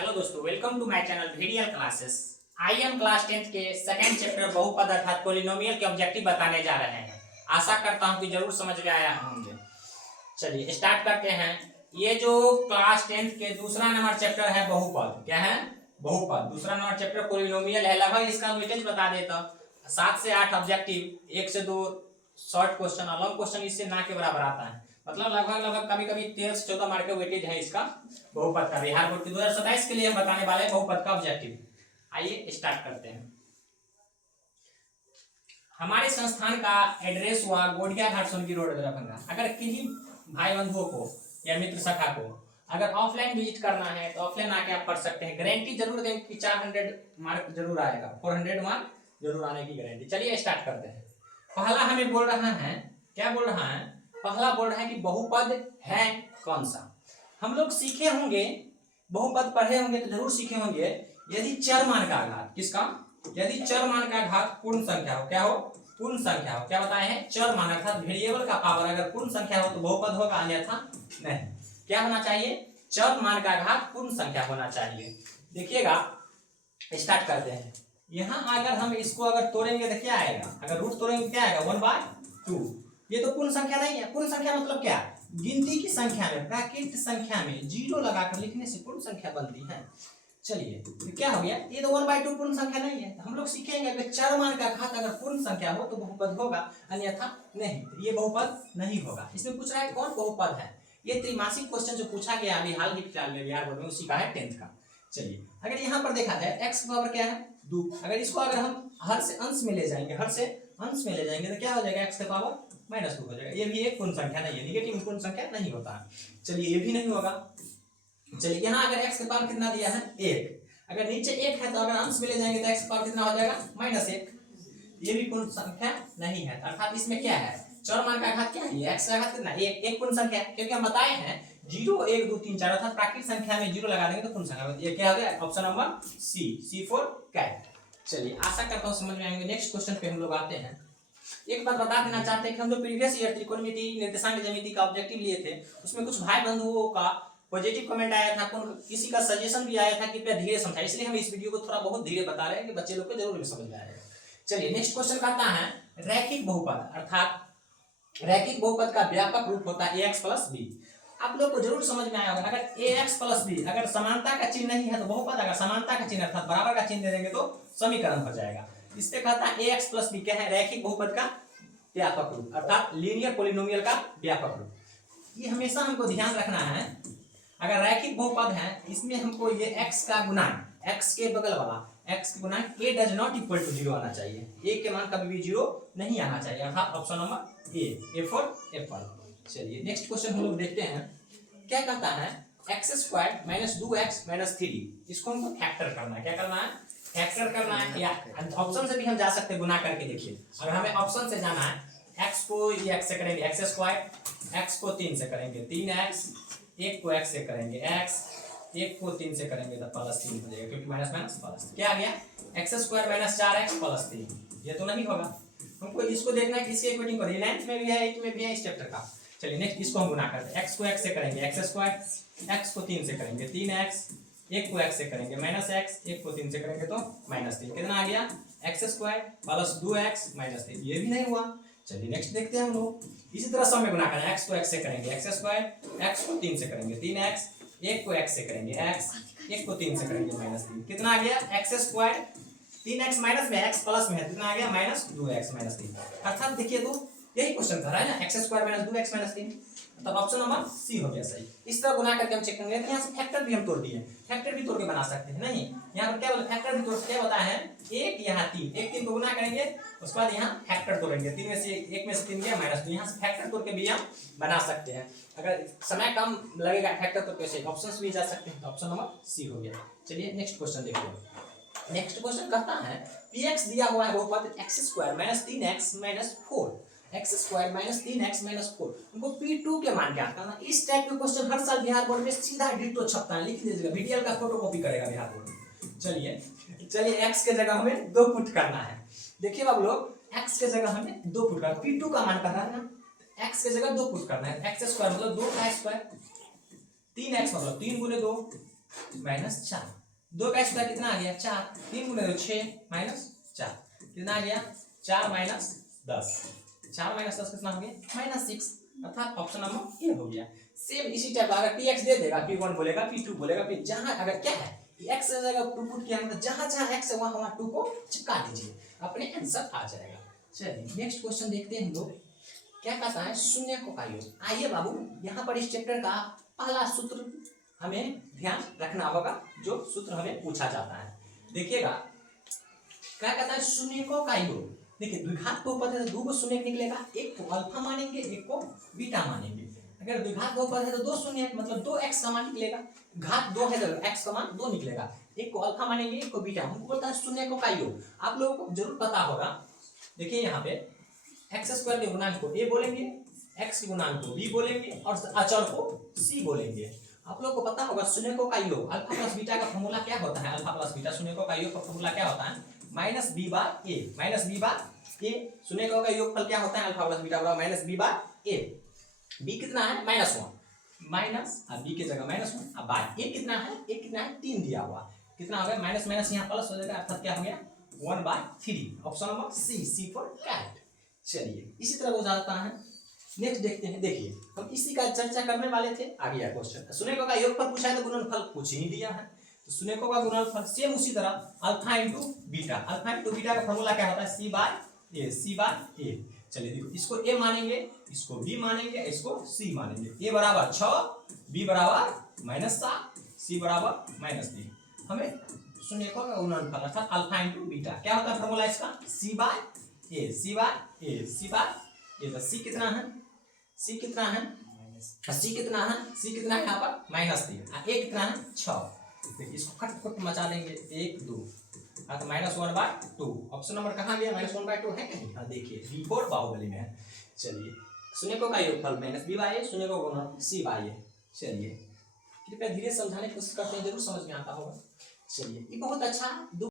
Hello दोस्तों, welcome to my channel Videal classes. I am class 10th के second chapter बहुपद अर्थात polynomial के ऑब्जेक्टिव बताने जा रहे हैं। आशा करता हूं कि जरूर समझ में आया होंगे। चलिए स्टार्ट करते हैं। ये जो क्लास 10th के दूसरा नंबर चैप्टर है बहुपद, क्या है? बहुपद। दूसरा नंबर चैप्टर पॉलिनोमियल है। लगभग इसका वेटेज बता देता हूं। 7 से 8 ऑब्जेक्टिव, 1 से 2 शॉर्ट क्वेश्चन और लॉन्ग क्वेश्चन इससे ना के बराबर आता है। मतलब लगभग कभी कभी 13 से 14 मार्क का वेटेज है इसका बहुपद का। बिहार बोर्ड के 2027 के लिए हम बताने वाले हैं बहुपद का ऑब्जेक्टिव। आइए स्टार्ट करते हैं। हमारे संस्थान का एड्रेस हुआ गोडिया घाट सोनकी रोड दरभंगा। अगर किसी भाई बंधुओं को या मित्र सखा को अगर ऑफलाइन विजिट करना है तो ऑफलाइन आके आप पढ़ सकते हैं। गारंटी जरूर देंगे कि 400 मार्क जरूर आएगा, 400 मार्क जरूर आने की गारंटी। चलिए स्टार्ट करते हैं। पहला हमें बोल रहा है, क्या बोल रहा है? पहला बोल रहा है कि बहुपद है कौन सा। हम लोग सीखे होंगे, बहुपद पढ़े होंगे तो जरूर सीखे होंगे, यदि चर मान का आघात, किसका? यदि चर मान का आघात पूर्ण संख्या हो। क्या हो? पूर्ण संख्या हो। क्या बताए हैं? चर मान अर्थात वेरिएबल का पावर अगर पूर्ण संख्या हो तो बहुपद होगा, अन्यथा नहीं। क्या होना चाहिए? चर मान का आघात पूर्ण संख्या होना चाहिए। देखिएगा, स्टार्ट करते हैं। यहाँ अगर हम इसको अगर तोड़ेंगे तो क्या आएगा? अगर रूट तोड़ेंगे क्या आएगा? 1/2। ये तो पूर्ण संख्या नहीं है। पूर्ण संख्या मतलब क्या? गिनती की संख्या में, प्राकृत संख्या में जीरो लगाकर लिखने से पूर्ण संख्या बनती है। चलिए तो क्या हो गया? ये तो 1/2 पूर्ण संख्या नहीं है। तो हम लोग सीखेंगे कि चर मान का घात अगर पूर्ण संख्या हो तो बहुपद होगा, अन्यथा नहीं। तो ये बहुपद नहीं होगा। इसमें पूछ रहा है कौन बहुपद है। ये त्रैमासिक क्वेश्चन जो पूछा गया अभी हाल ही फिलहाल में बिहार बोर्ड में, उसी का है 10th का। चलिए अगर यहाँ पर देखा जाए x पावर क्या है? 2। अगर इसको अगर हम हर से अंश में ले जाएंगे, हर से अंश में ले जाएंगे तो क्या हो जाएगा? x के पावर -2 हो जाएगा। ये भी एक पूर्ण संख्या नहीं है, निगेटिव पूर्ण संख्या नहीं होता है। चलिए ये भी नहीं होगा। चलिए यहाँ अगर x के पावर कितना दिया है? 1। अगर नीचे 1 है तो अगर अंश में ले जाएंगे तो x पावर कितना हो जाएगा? -1। ये भी पूर्ण संख्या नहीं है। अर्थात इसमें क्या है? चर मान का घात क्या है? ये x का घात कितना? एक पूर्ण संख्या है, क्योंकि हम बताए हैं 0 1 2 3 4 अर्थात प्राकृत संख्या में 0 लगा देंगे तो पूर्ण संख्या। ये क्या हो गया? Option number C for cat. चलिए आशा करता हूँ समझ में आएंगे। नेक्स्ट क्वेश्चन पे हम लोग आते हैं। एक बात बता देना चाहते हैं कि हम लोग प्रीवियस ईयर त्रिकोणमिति निर्देशांक ज्यामिति का ऑब्जेक्टिव लिए थे। उसमें कुछ भाई बंधुओं का पॉजिटिव कमेंट आया था, किसी का सजेशन भी आया था कि कृपया धीरे समझाएं। इसलिए हम इस वीडियो को थोड़ा बहुत धीरे बता रहे हैं कि बच्चे लोग को जरूर समझ में आएगा। चलिए नेक्स्ट क्वेश्चन कहता है रैखिक बहुपद अर्थात रैखिक बहुपद का व्यापक रूप होता है ax + b। आप लोग को जरूर समझ में आया होगा। अगर ax + b अगर समानता का चिन्ह नहीं है तो बहुपद, अगर समानता का चिन्ह अर्थात बराबर का चिन्ह दे देंगे तो समीकरण हो जाएगा। इससे कहता है ax + b क्या है? रैखिक बहुपद का व्यापक रूप अर्थात लीनियर पॉलिनोमियल का व्यापक रूप। ये हमेशा हमको ध्यान रखना है। अगर रैखिक बहुपद है इसमें हमको ये x का गुणांक, x के बगल वाला x का गुणांक a does not equal to 0 आना चाहिए। a के मान कभी भी 0 नहीं आना चाहिए, अर्थात option number A for Apple. चलिए नेक्स्ट क्वेश्चन हम लोग देखते हैं। क्या कहता है? x² - 2x - 3। इसको हमको फैक्टर करना है। क्या करना है? फैक्टर करना है। या ऑप्शन से भी हम जा सकते हैं, गुना करके देखिए। अगर हमें ऑप्शन से जाना है, x को ये x से करेंगे x², x को 3 से करेंगे 3x, 1 को x से करेंगे x, 1 को 3 से करेंगे तो +3 हो जाएगा, क्योंकि माइनस माइनस प्लस। क्या आ गया? x² - 4x + 3। ये तो नहीं होगा। हमको इसको देखना है कि इसकी इक्वेटिंग करिए। 9th में भी है, 8th में भी है इस चैप्टर का। चलिए नेक्स्ट इसको हम गुना करते हैं। x को x से करेंगे x², x को 3 से करेंगे 3x, 1 को x से करेंगे -x, 1 को 3 से करेंगे तो -3। कितना आ गया? x² + 2x - 3। ये भी नहीं हुआ। चलिए नेक्स्ट देखते हैं हम लोग। इसी तरह सब में गुना करना है। x को x से करेंगे x², x को 3 से करेंगे 3x, 1 को x से करेंगे x, 1 को 3 से करेंगे -3। कितना आ गया? x² 3x माइनस में x प्लस में है, कितना आ गया? -2x - 3। अर्थात देखिए तो यही क्वेश्चन कर रहा है ना, x² - 2x - 3। तब ऑप्शन नंबर सी हो गया सही। इस तरह गुना करके हम चेक करेंगे। यहाँ से फैक्टर भी हम तोड़ दिए, फैक्टर भी तोड़ के बना सकते हैं। नहीं, यहाँ पर क्या बोले? फैक्टर भी तोड़ क्या बताया है? 1 यहाँ 3, 1 3 को गुना करेंगे, उसके बाद यहाँ फैक्टर तोड़ेंगे। 3 में से 1 में से 3 गया -2। यहाँ से फैक्टर तोड़ के भी हम बना सकते हैं। अगर समय कम लगेगा फैक्टर तोड़ के ऑप्शन भी जा सकते हैं। तो ऑप्शन नंबर सी हो गया। चलिए नेक्स्ट क्वेश्चन देखते हैं। नेक्स्ट क्वेश्चन कहता है px दिया हुआ है बहुपद x² - 3x - 4, x² - 3x - 4। उनको p2 के मान ज्ञात करना। इस टाइप के क्वेश्चन हर साल बिहार बोर्ड में सीधा डिटो छपता है, लिख लीजिएगा। वीडियो का फोटोकॉपी करेगा बिहार बोर्ड। चलिए x के जगह हमें 2 पुट करना है। देखिए बाबू लोग, x के जगह हमें 2 पुट करना, p2 का मान करना है ना, x के जगह 2 पुट करना है। x² मतलब 2 का स्क्वायर, 3x मतलब 3 × 2, माइनस 4। 2 का स्क्वायर कितना आ गया 4, 3 गुना 6 माइनस 4 कितना आ गया 4 माइनस 10। 4 माइनस 10 कितना हो गया माइनस 6, अर्थात ऑप्शन नंबर ए हो गया। सेम इसी टाइप अगर px दे देगा p1 बोलेगा p2 बोलेगा, फिर जहां अगर क्या है x की जगह 2 पुट किया मतलब जहां जहां x है वहां वहां 2 को चिपका दीजिए, अपने आंसर आ जाएगा। चलिए नेक्स्ट क्वेश्चन देखते हैं हम लोग, क्या कहता है शून्य को का योग। आइए बाबू यहाँ पर इस चैप्टर का पहला सूत्र हमें ध्यान रखना होगा, जो सूत्र हमें पूछा जाता है। देखिएगा क्या कहता है शून्य को का योग। देखिए द्विघात बहुपद है तो 2 को शून्य निकलेगा, एक को अल्फा मानेंगे एक को बीटा मानेंगे। अगर द्विघात बहुपद है तो 2 शून्य मतलब 2x का मान निकलेगा, घात 2 है तो x का मान 2 निकलेगा, एक को अल्फा मानेंगे एक को बीटा। हमको बोलता है शून्य को का योग, आप लोगों को जरूर पता होगा। देखिए यहाँ पे एक्स स्क्वायर के गुणांक को a बोलेंगे, x के गुणांक को b बोलेंगे और अचर को c बोलेंगे। आप लोगों को पता होगा शून्य को का योग अल्फा प्लस बीटा का फॉर्मूला क्या होता है, अल्फा प्लस बीटा शून्य को का योग का फॉर्मूला क्या होता है माइनस बी बार ए, माइनस बी बार ए। शून्य का योगफल क्या होता है अल्फा प्लस बीटा बराबर माइनस बी बार ए। बी कितना है माइनस 1 माइनस बी की जगह माइनस 1, अब बाय ए कितना है, ए कितना है 3 दिया हुआ, कितना हो गया माइनस माइनस यहाँ प्लस हो जाएगा, अर्थात क्या हो गया 1/3। Option number C for cat. चलिए इसी तरह हो जाता है। नेक्स्ट देखते हैं, देखिए हम इसी का चर्चा करने वाले थे, आ गया क्वेश्चन। शून्य का योगफल पूछा है तो गुणनफल पूछ ही दिया है, तो शून्य का गुणनफल सेम उसी तरह alpha into beta. Alpha into beta का फॉर्मूला क्या होता है सी बाय ए। चलिए देखो इसको ए मानेंगे, इसको बी मानेंगे, इसको सी मानेंगे। ए बराबर 6, बी बराबर -7, सी बराबर -3। हमें शून्य का गुणनफल अर्थात अल्फा इंटू बीटा क्या होता है फॉर्मूला इसका सी बाय ए, सी बाय ए, सी बाय ए। तो सी कितना है, सी कितना है सी कितना है, सी कितना है यहाँ पर -3, ए कितना है 6। देखिए इसको खट खट मचा लेंगे 1 2, तो -1/2। ऑप्शन नंबर कहाँ गया -1/2 है कहीं, हाँ देखिए B4 बाहुबली में है। चलिए शून्य का योगफल -b/a, शून्य का गुणनफल c/a। चलिए कृपया धीरे समझाने की कोशिश करते हैं, जरूर समझ में आता होगा। चलिए ये बहुत अच्छा